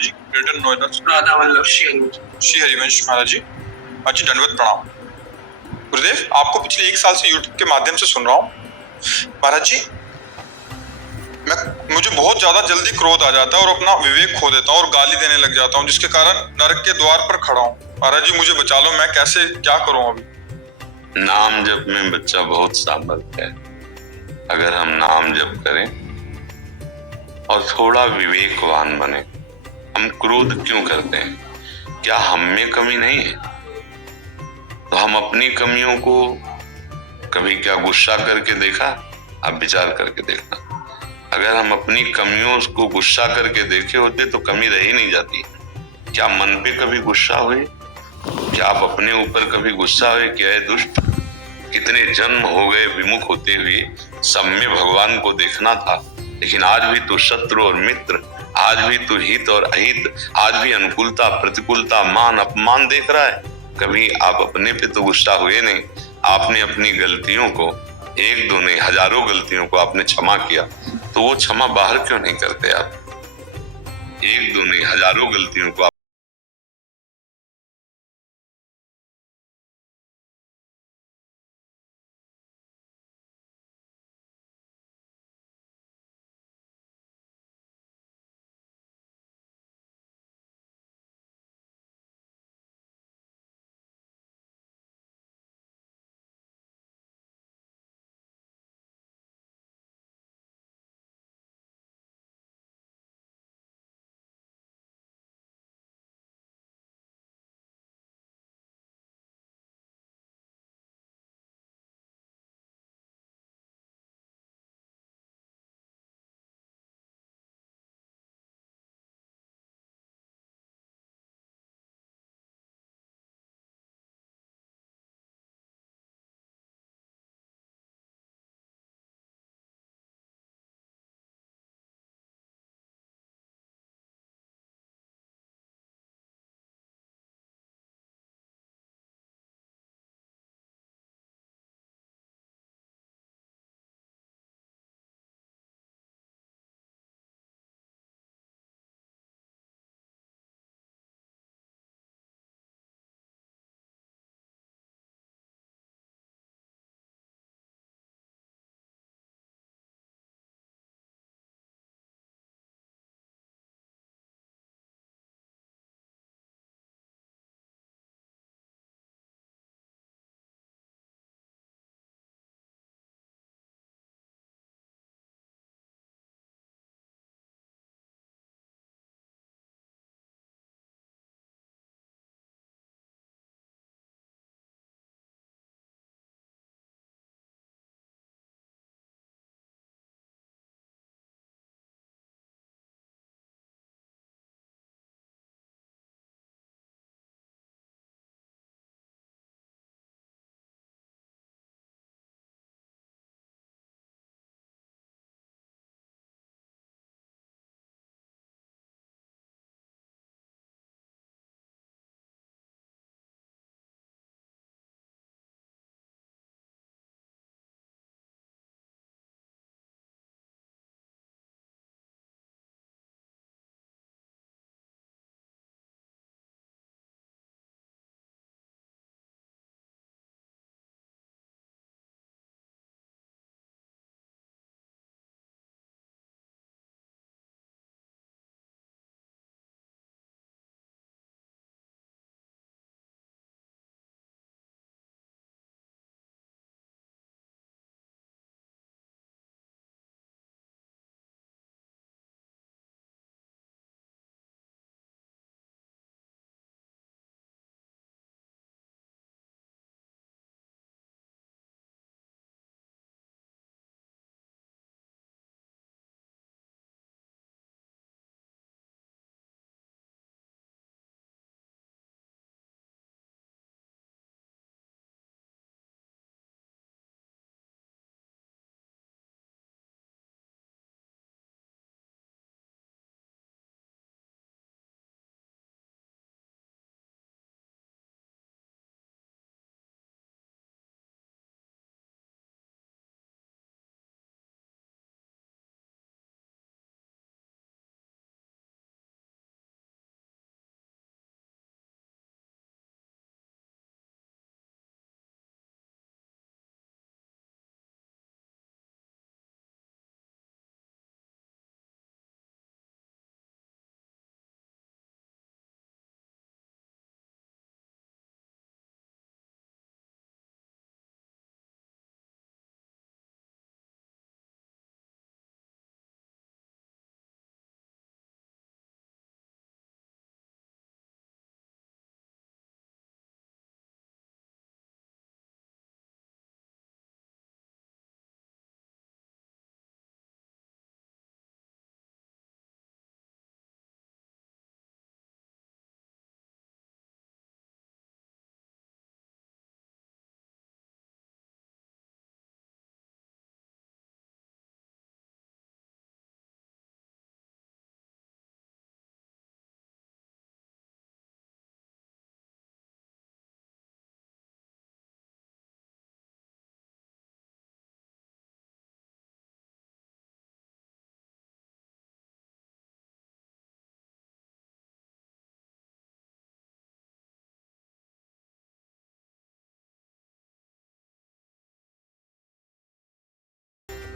जी, greater Noida से राधा वल्लभ श्री श्री हरिवंश महाराज जी। जी, दंडवत प्रणाम। गुरुदेव, आपको पिछले 1 साल से यूट्यूब के माध्यम से सुन रहा हूँ। महाराज जी, मुझे बहुत ज्यादा जल्दी क्रोध आ जाता है और अपना विवेक खो देता हूँ और गाली देने लग जाता हूँ, जिसके कारण नरक के द्वार पर खड़ा हूँ। महाराज जी, मुझे बचा लो, मैं कैसे क्या करूँ अभी? नाम जप में बच्चा बहुत सामर्थ्य है। अगर हम नाम जप करें और थोड़ा विवेकवान बने। हम क्रोध क्यों करते हैं? क्या हम में कमी नहीं है? तो हम अपनी कमियों को कभी क्या गुस्सा करके देखा? आप विचार करके देखना। अगर हम अपनी कमियों को गुस्सा करके देखे होते तो कमी रह ही नहीं जाती। क्या मन पे कभी गुस्सा हुए? क्या आप अपने ऊपर कभी गुस्सा हुए? क्या है दुष्ट, कितने जन्म हो गए विमुख होते हुए, सब में भगवान को देखना था, लेकिन आज भी तो शत्रु और मित्र, आज भी तो हित और अहित, आज भी अनुकूलता प्रतिकूलता मान अपमान देख रहा है। कभी आप अपने पे तो गुस्सा हुए नहीं। आपने अपनी गलतियों को, एक दो नहीं हजारों गलतियों को आपने क्षमा किया, तो वो क्षमा बाहर क्यों नहीं करते आप? एक दो नहीं हजारों गलतियों को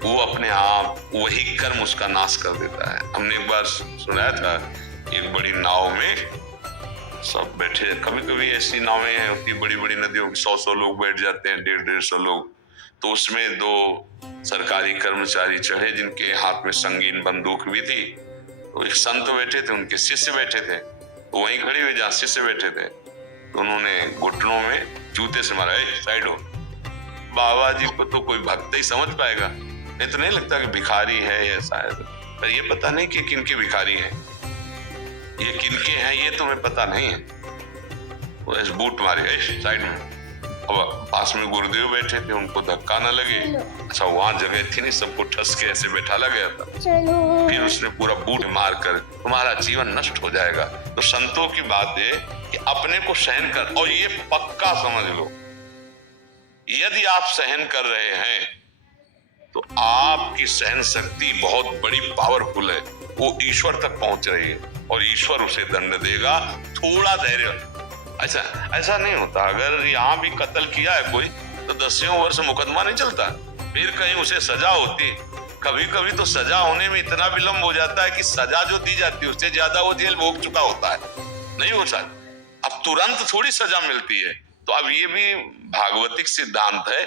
वो अपने आप वही कर्म उसका नाश कर देता है। हमने एक बार सुनाया था, एक बड़ी नाव में सब बैठे, कभी कभी ऐसी नावें होती बड़ी बड़ी नदियों में 100-100 लोग बैठ जाते हैं, 150-150 लोग। तो उसमें 2 सरकारी कर्मचारी चढ़े जिनके हाथ में संगीन बंदूक भी थी। तो एक संत बैठे थे, उनके शिष्य बैठे थे, तो वहीं खड़े हुए जहाँ शिष्य बैठे थे, तो उन्होंने घुटनों में जूते से मारा, साइड हो। बाबा जी को तो कोई भक्त ही समझ पाएगा, नहीं तो नहीं लगता कि भिखारी है या शायद, पर ये पता नहीं कि किनके भिखारी हैं, ये किनके हैं ये तुम्हें पता नहीं है। वो ऐसे बूट मारे साइड में। अब पास में गुरुदेव बैठे थे, उनको धक्का ना लगे। अच्छा वहां जगह थी नहीं, सबको ठस के ऐसे बैठाला गया था। फिर उसने पूरा बूट मार कर, तुम्हारा जीवन नष्ट हो जाएगा। तो संतों की बात है कि अपने को सहन कर, और ये पक्का समझ लो, यदि आप सहन कर रहे हैं तो आपकी सहन शक्ति बहुत बड़ी पावरफुल है, वो ईश्वर तक पहुंच रही है और ईश्वर उसे दंड देगा। थोड़ा धैर्य। ऐसा नहीं होता, अगर यहाँ भी कत्ल किया है कोई तो 10 वर्ष मुकदमा नहीं चलता, फिर कहीं उसे सजा होती। कभी कभी तो सजा होने में इतना विलंब हो जाता है कि सजा जो दी जाती है उससे ज्यादा वो जेल भोग चुका होता है। नहीं हो सकता, अब तुरंत थोड़ी सजा मिलती है। तो अब ये भी भागवतिक सिद्धांत है,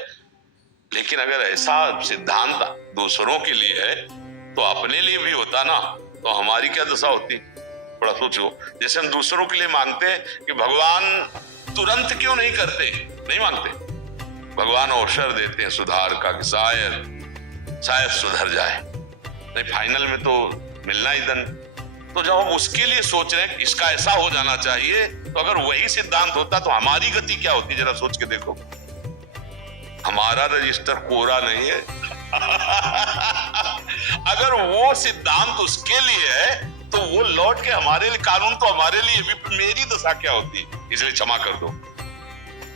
लेकिन अगर ऐसा सिद्धांत दूसरों के लिए है तो अपने लिए भी होता ना, तो हमारी क्या दशा होती। थोड़ा सोचो, जैसे हम दूसरों के लिए मानते हैं कि भगवान तुरंत क्यों नहीं करते, नहीं मानते, भगवान अवसर देते हैं सुधार का कि शायद सुधर जाए, नहीं फाइनल में तो मिलना ही दंड। तो जब हम उसके लिए सोच रहे हैं कि इसका ऐसा हो जाना चाहिए, तो अगर वही सिद्धांत होता तो हमारी गति क्या होती, जरा सोच के देखो। हमारा रजिस्टर कोरा नहीं है। अगर वो सिद्धांत उसके लिए है तो वो लौट के हमारे लिए, कानून तो हमारे लिए भी, मेरी दशा क्या होती। इसलिए क्षमा कर दो,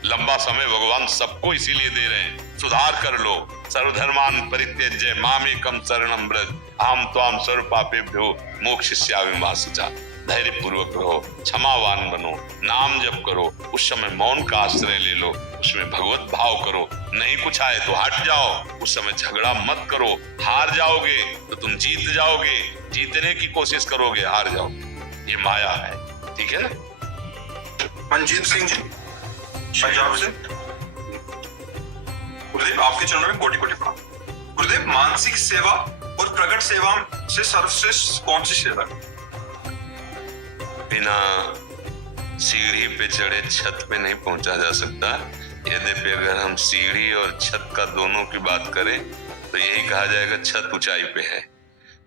लंबा समय भगवान सबको इसीलिए दे रहे हैं, सुधार कर लो। सर्वधर्मान परित्यज्य मामेकं शरणं व्रज अहं त्वां सर्व पापेभ्यो मोक्षयिष्यामि मा शुचा। धैर्य पूर्वक रहो, क्षमावान बनो, नाम जप करो, उस समय मौन का आश्रय ले लो, उसमें भगवत भाव करो। नहीं कुछ आए तो हट जाओ, उस समय झगड़ा मत करो। हार जाओगे तो तुम जीत जाओगे, जीतने की कोशिश करोगे हार जाओगे, ये माया है। ठीक है ना। मनजीत सिंह जी पंजाब से। गुरुदेव आपके चरणों में कोटि कोटि प्रणाम। गुरुदेव, मानसिक सेवा और प्रकट सेवा से सर्वश्रेष्ठ कौन सी सेवा है? बिना सीढ़ी पे चढ़े छत पे नहीं पहुंचा जा सकता। यद्यपि अगर हम सीढ़ी और छत का दोनों की बात करें तो यही कहा जाएगा छत ऊंचाई पे है,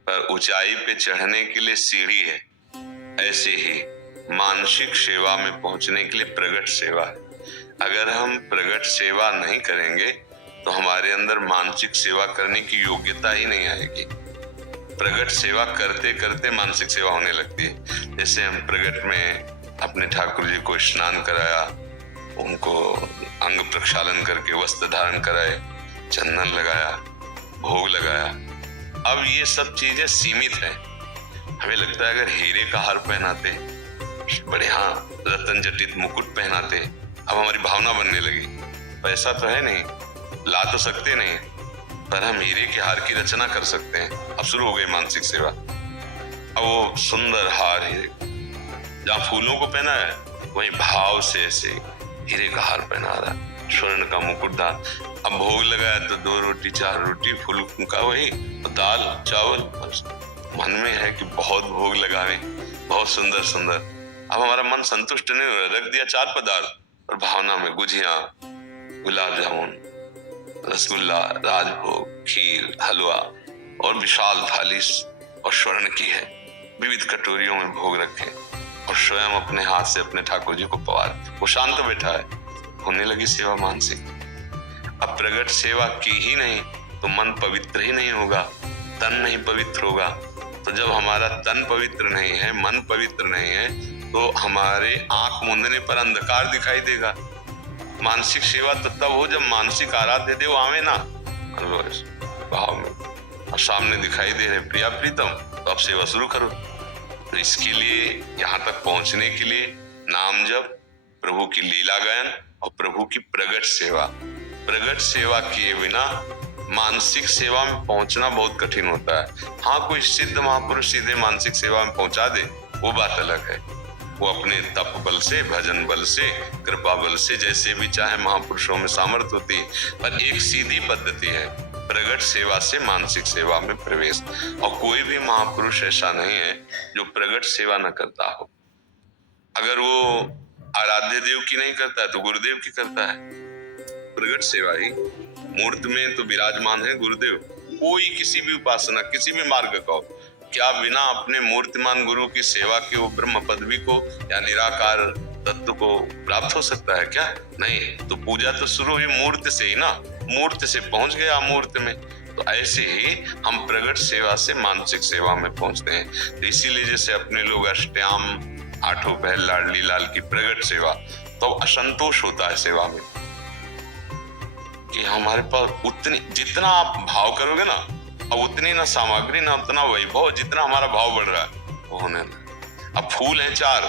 पर ऊंचाई पे चढ़ने के लिए सीढ़ी है। ऐसे ही मानसिक सेवा में पहुंचने के लिए प्रगट सेवा है। अगर हम प्रगट सेवा नहीं करेंगे तो हमारे अंदर मानसिक सेवा करने की योग्यता ही नहीं आएगी। प्रगट सेवा करते करते मानसिक सेवा होने लगती है। जैसे हम प्रगट में अपने ठाकुर जी को स्नान कराया, उनको अंग प्रक्षालन करके वस्त्र धारण कराए, चंदन लगाया, भोग लगाया। अब ये सब चीजें सीमित हैं। हमें लगता है अगर हीरे का हार पहनाते, बढ़िया रतन जटित मुकुट पहनाते, अब हमारी भावना बनने लगी। पैसा तो है नहीं, ला तो सकते नहीं, पर हम हीरे के हार की रचना कर सकते हैं। अब शुरू हो गई मानसिक सेवा। अब वो सुंदर हार हीरे, जहाँ फूलों को पहना है वहीं भाव से ऐसे हीरे का हार पहना रहा है, स्वर्ण का मुकुट डाल। अब भोग लगाया तो 2 रोटी 4 रोटी फूल का वही दाल चावल। मन में है कि बहुत भोग लगावे, बहुत सुंदर सुंदर। अब हमारा मन संतुष्ट नहीं हो रहा, रख दिया 4 पदार्थ और भावना में गुजिया, गुलाब जामुन, रसगुल्ला, राजभोग, खीर, हलवा और विशाल थाली और स्वर्ण की है, विविध कटोरियों में भोग रखे और स्वयं अपने हाथ से अपने ठाकुर जी को पवार। वो शांत बैठा है, होने लगी सेवा मानसिक। अब प्रगट सेवा की ही नहीं तो मन पवित्र ही नहीं होगा, तन नहीं पवित्र होगा। तो जब हमारा तन पवित्र नहीं है, मन पवित्र नहीं है, तो हमारे आंख मूंदने पर अंधकार दिखाई देगा। मानसिक सेवा तो तब हो जब मानसिक आराध्य देव आवे ना भाव में, और सामने दिखाई दे रहे प्रिया प्रीतम, तो अब सेवा शुरू करो। तो इसके लिए, यहाँ तक पहुंचने के लिए नाम जप, प्रभु की लीला गायन और प्रभु की प्रगट सेवा। प्रगट सेवा किए बिना मानसिक सेवा में पहुंचना बहुत कठिन होता है। हाँ, कोई सिद्ध महापुरुष सीधे मानसिक सेवा में पहुंचा दे, वो बात अलग है। वो अपने तप बल से, भजन बल से, कृपा बल से जैसे भी चाहे महापुरुषों में सामर्थ्य होती है। पर एक सीधी पद्धति है प्रगट सेवा से मानसिक सेवा में प्रवेश, और कोई भी महापुरुष ऐसा नहीं है जो प्रगट सेवा न करता हो। अगर वो आराध्य देव की नहीं करता है तो गुरुदेव की करता है। प्रगट सेवा ही, मूर्ति में तो विराजमान है गुरुदेव। कोई किसी भी उपासना, किसी भी मार्ग का हो, क्या बिना अपने मूर्तिमान गुरु की सेवा के वो ब्रह्म पदवी को या निराकार तत्व को प्राप्त हो सकता है क्या? नहीं। तो पूजा तो शुरू हुई मूर्ति से ही ना, मूर्ति से पहुंच गया अमूर्त में। तो ऐसे ही हम प्रगट सेवा से मानसिक सेवा में पहुंचते हैं। तो इसीलिए जैसे अपने लोग अष्टयाम, आठों पहल लाडली लाल की प्रगट सेवा, तो असंतोष होता है सेवा में कि हमारे पास उतनी, जितना आप भाव करोगे ना, अब उतनी ना सामग्री ना उतना वैभव, जितना हमारा भाव बढ़ रहा है वो होने ना। अब फूल है 4,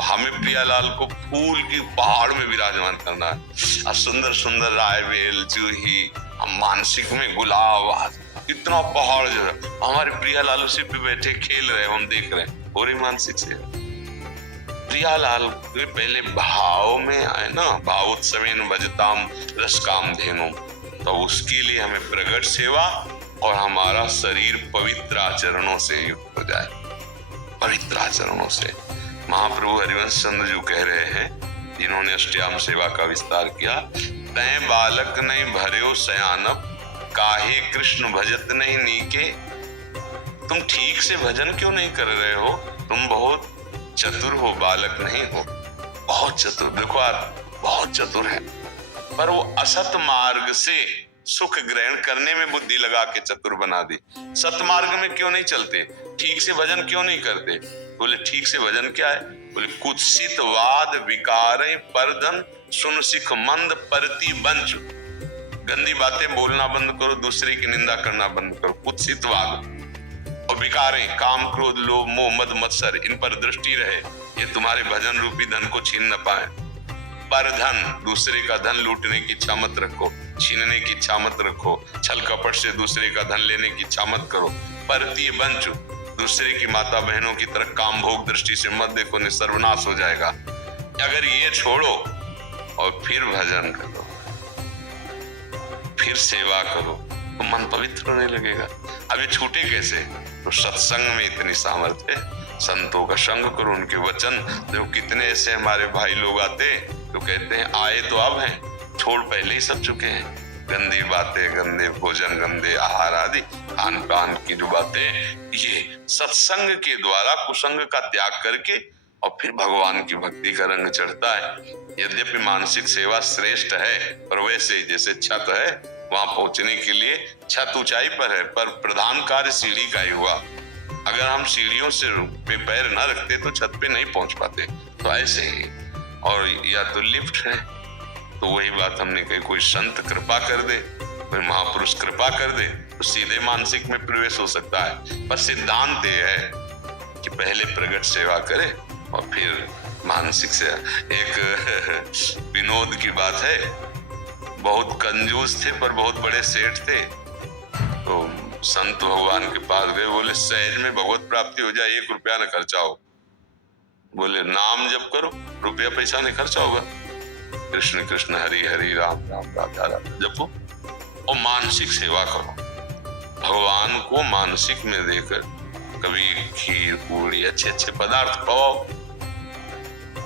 हमें प्रियालाल को फूल की पहाड़ में विराजमान करना है। अब सुंदर सुंदर राय बेल, जूही, हम मानसिक में गुलाब, इतना पहाड़ जो है हमारे प्रियालाल उसी पे बैठे खेल रहे, हम देख रहे हैं, पूरी मानसिक से। प्रियालाल के पहले भाव में आए ना, भावोत्सवेन भजताम रस काम धेनु, तो उसके लिए हमें प्रगट सेवा और हमारा शरीर पवित्र आचरणों से युक्त हो जाए, पवित्र आचरणों से। महाप्रभु हरिवंश चंद्र जी कह रहे हैं, जिन्होंने अष्टयाम सेवा का विस्तार किया, तय बालक नहीं भर्यो सयानप, काहे कृष्ण भजत नहीं नीके। तुम ठीक से भजन क्यों नहीं कर रहे हो? तुम बहुत चतुर हो, बालक नहीं हो, बहुत चतुर। देखो आप बहुत चतुर है, पर वो असत मार्ग से सुख ग्रहण करने में बुद्धि लगा के चतुर बना दी। सतमार्ग में क्यों नहीं चलते? ठीक से भजन क्यों नहीं करते? बोले ठीक से भजन क्या है? बोले कुत्सित वाद विकारे परधन सुन सिख मंद परति बंच। गंदी बातें बोलना बंद करो, दूसरे की निंदा करना बंद करो। कुत्सित वाद और विकारें, काम क्रोध लोभ मोह मद मत्सर, इन पर दृष्टि रहे, ये तुम्हारे भजन रूपी धन को छीन न पाए। पर धन, दूसरे का धन लूटने की इच्छा मत रखो, छीनने की इच्छा मत रखो, छल कपट से दूसरे का धन लेने की इच्छा मत करो। परती बंचु, दूसरे की माता बहनों की तरफ काम भोग दृष्टि से मत देखो, नहीं सर्वनाश हो जाएगा। अगर ये छोड़ो और फिर भजन करो, फिर सेवा करो, तो मन पवित्र होने लगेगा। अब ये छूटे कैसे? तो सत्संग में इतनी सामर्थ्य है। संतों का संग करो, उनके वचन। देखो कितने ऐसे हमारे भाई लोग आते तो कहते हैं आए तो अब हैं, छोड़ पहले ही सब चुके हैं। गंदी बातें, गंदे भोजन, गंदे आहार आदि खान पान की जो बातें, ये सत्संग के द्वारा कुसंग का त्याग करके और फिर भगवान की भक्ति का रंग चढ़ता है। यद्यपि मानसिक सेवा श्रेष्ठ है, पर वैसे जैसे छत है, वहां पहुंचने के लिए छत ऊंचाई पर है, पर प्रधान कार्य सीढ़ी का ही हुआ। अगर हम सीढ़ियों से पे पैर न रखते तो छत पे नहीं पहुंच पाते। तो ऐसे ही, और या तो लिफ्ट है, तो वही बात हमने कही, कोई संत कृपा कर दे, कोई महापुरुष कृपा कर दे, तो सीधे मानसिक में प्रवेश हो सकता है। पर सिद्धांत ये है कि पहले प्रगट सेवा करे और फिर मानसिक से। एक विनोद की बात है, बहुत कंजूस थे पर बहुत बड़े सेठ थे, तो संत भगवान के पास गए, बोले सहज में भगवत प्राप्ति हो जाए, 1 रुपया न खर्चा हो। बोले नाम जप करो, रुपया पैसा नहीं खर्चा होगा। कृष्ण कृष्ण हरि हरि राम राम राधा राधा जपो और मानसिक सेवा करो। भगवान को मानसिक में देकर कभी खीर पूरी अच्छे अच्छे पदार्थ खाओ,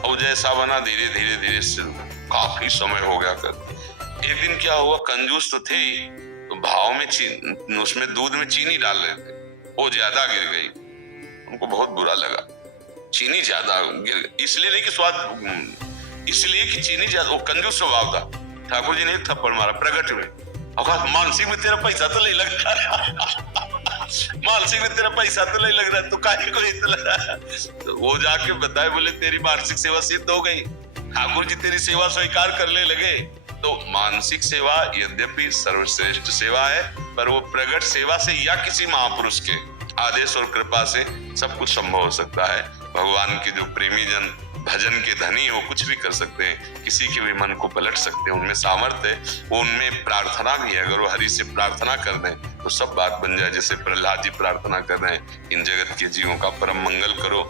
और जैसा बना धीरे धीरे धीरे से काफी समय हो गया कर। एक दिन क्या हुआ, कंजूस तो थे ही, तो भाव में उसमें दूध में चीनी डाल रहे थे, वो ज्यादा गिर गई। उनको बहुत बुरा लगा, चीनी ज्यादा गिर गई। इसलिए नहीं कि स्वाद, इसलिए कि चीनी ज्यादा, वो कंजूस स्वभाव था। ठाकुर जी ने एक थप्पड़ मारा प्रगट में, और मानसिक में तेरा पैसा तो नहीं लग रहा मानसिक में तेरा पैसा तो नहीं लग रहा, तो काहे को इतना। तो वो जाके बताए, बोले तेरी मानसिक सेवा सिद्ध हो गई, ठाकुर जी तेरी सेवा स्वीकार करने लगे। तो मानसिक सेवा यद्यपि सर्वश्रेष्ठ सेवा है, पर वो प्रगट सेवा से या किसी महापुरुष के आदेश और कृपा से सब कुछ संभव हो सकता है। भगवान के जो प्रेमी जन भजन के धनी हो, कुछ भी कर सकते हैं, किसी के भी मन को पलट सकते हैं, उनमें सामर्थ्य है, वो उनमें प्रार्थना भी है। अगर वो हरि से प्रार्थना कर दें तो सब बात बन जाए। जैसे प्रहलाद जी प्रार्थना कर रहे हैं, इन जगत के जीवों का परम मंगल करो,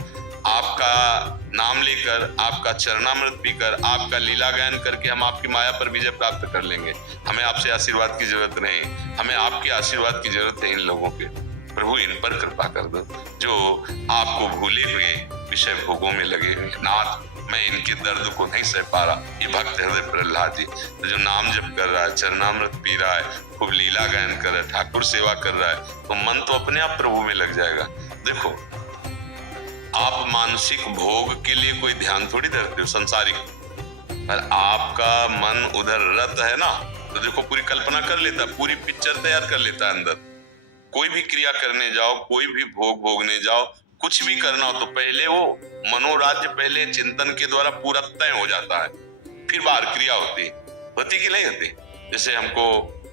आपका नाम लेकर, आपका चरणामृत पीकर, आपका लीला गायन करके हम आपकी माया पर विजय प्राप्त कर लेंगे। हमें आपसे आशीर्वाद की जरूरत नहीं, हमें आपके आशीर्वाद की जरूरत है इन लोगों के। प्रभु इन पर कृपा कर दो जो आपको भूले हुए विषय भोगों में लगे हुए। नाथ, मैं इनके दर्द को नहीं सह पा रहा। ये भक्त हृदय प्रहलाद जी तो जो नाम जप कर रहा है, चरणामृत पी रहा है, खूब लीला गायन कर रहा है, ठाकुर सेवा कर रहा है, तो मन तो अपने आप प्रभु में लग जाएगा। देखो, आप मानसिक भोग के लिए कोई ध्यान थोड़ी धरते हो संसारिक, पर आपका मन उधर रत है ना, तो देखो पूरी कल्पना कर लेता है, पूरी पिक्चर तैयार कर लेता है अंदर। कोई भी क्रिया करने जाओ, कोई भी भोग भोगने जाओ, कुछ भी करना हो तो पहले वो मनोराज्य पहले चिंतन के द्वारा पूरा तय हो जाता है, फिर बाहर क्रिया होती कि नहीं होती। जैसे हमको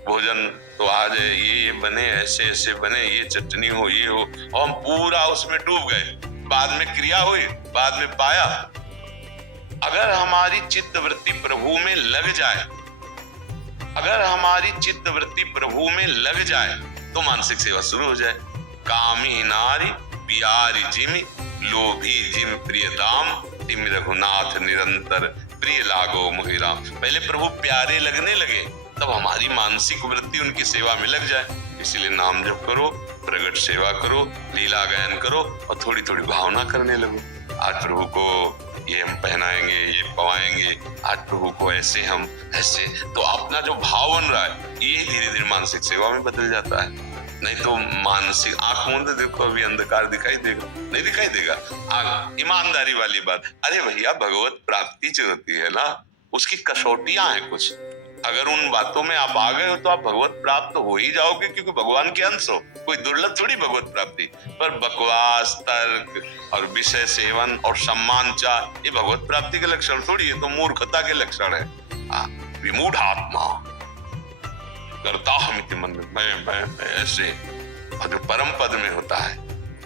भोजन तो आज ये बने, ऐसे ऐसे बने, ये चटनी हो, ये हो, और हम पूरा उसमें डूब गए। बाद में क्रिया हुई, बाद में पाया। अगर हमारी चित्त वृत्ति प्रभु में लग जाए, अगर हमारी चित्त वृत्ति प्रभु में लग जाए तो मानसिक सेवा शुरू हो जाए। कामी नारी प्यारी जिमि, लोभी जिम प्रिय दाम, तिम रघुनाथ निरंतर प्रिय लागो मोहिराम। पहले प्रभु प्यारे लगने लगे, तब हमारी मानसिक वृत्ति उनकी सेवा में लग जाए। इसीलिए नाम जप करो, प्रगट सेवा करो, लीला गायन करो और थोड़ी थोड़ी भावना करने लगो। आज प्रभु को ये हम पहनाएंगे, ये पवाएंगे, आज प्रभु को ऐसे हम ऐसे, तो अपना जो भाव बन रहा है ये धीरे धीरे मानसिक सेवा में बदल जाता है। नहीं तो मानसिक आंख मूंद देखो, अभी अंधकार दिखाई देगा? नहीं दिखाई देगा। ईमानदारी वाली बात, अरे भैया भगवत प्राप्ति जो होती है ना, उसकी कसौटियां हैं कुछ। अगर उन बातों में आप आ गए हो तो आप भगवत प्राप्त हो ही जाओगे, क्योंकि भगवान के अंश हो। कोई दुर्लभ थोड़ी भगवत प्राप्ति। पर बकवास, तर्क और विषय सेवन और सम्मान चाह, ये भगवत प्राप्ति के लक्षण थोड़ी है, तो मूर्खता के लक्षण है। विमूढ़ आत्मा करता हमिति मन में, मैं ऐसे। और जो परम पद में होता है,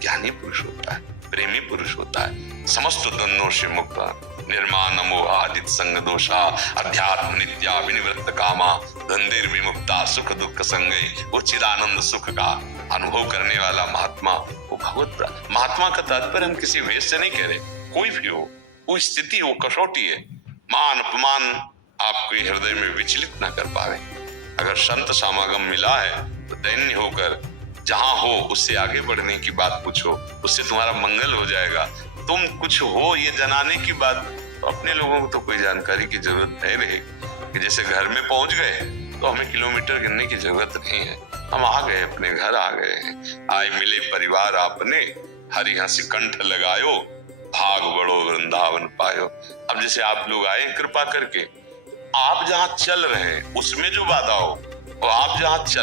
ज्ञानी पुरुष होता है, प्रेमी पुरुष होता है, समस्त द्वंद्वों से मुक्त, निर्माण मोहादित संग दोषा, अध्यात्म नित्या विनिवृत्त कामा, द्वंद्वैर विमुक्ता, सुख दुख संगे, वो चिदानंद सुख का अनुभव करने वाला महात्मा, वो भगवत। महात्मा का तात्पर्य हम किसी वेश से नहीं कह रहे, कोई भी हो, वो स्थिति, वो कसौटी है। मान अपमान आपके हृदय में विचलित ना कर पावे। अगर संत समागम मिला है तो दैन्य होकर जहां हो उससे आगे बढ़ने की बात पूछो, उससे तुम्हारा मंगल हो जाएगा। तुम कुछ हो ये जनाने की बात, तो अपने लोगों को तो कोई जानकारी की जरूरत नहीं रही कि जैसे घर में पहुंच गए तो हमें किलोमीटर गिनने की जरूरत नहीं है। हम आ गए, अपने घर आ गए हैं। आए मिले परिवार आपने, हरि हंसी कंठ लगायो, भाग बड़ो वृंदावन पायो। अब जैसे आप लोग आए कृपा करके, आप जहां चल रहे हैं उसमें जो बाधा हो, और आप जहां चल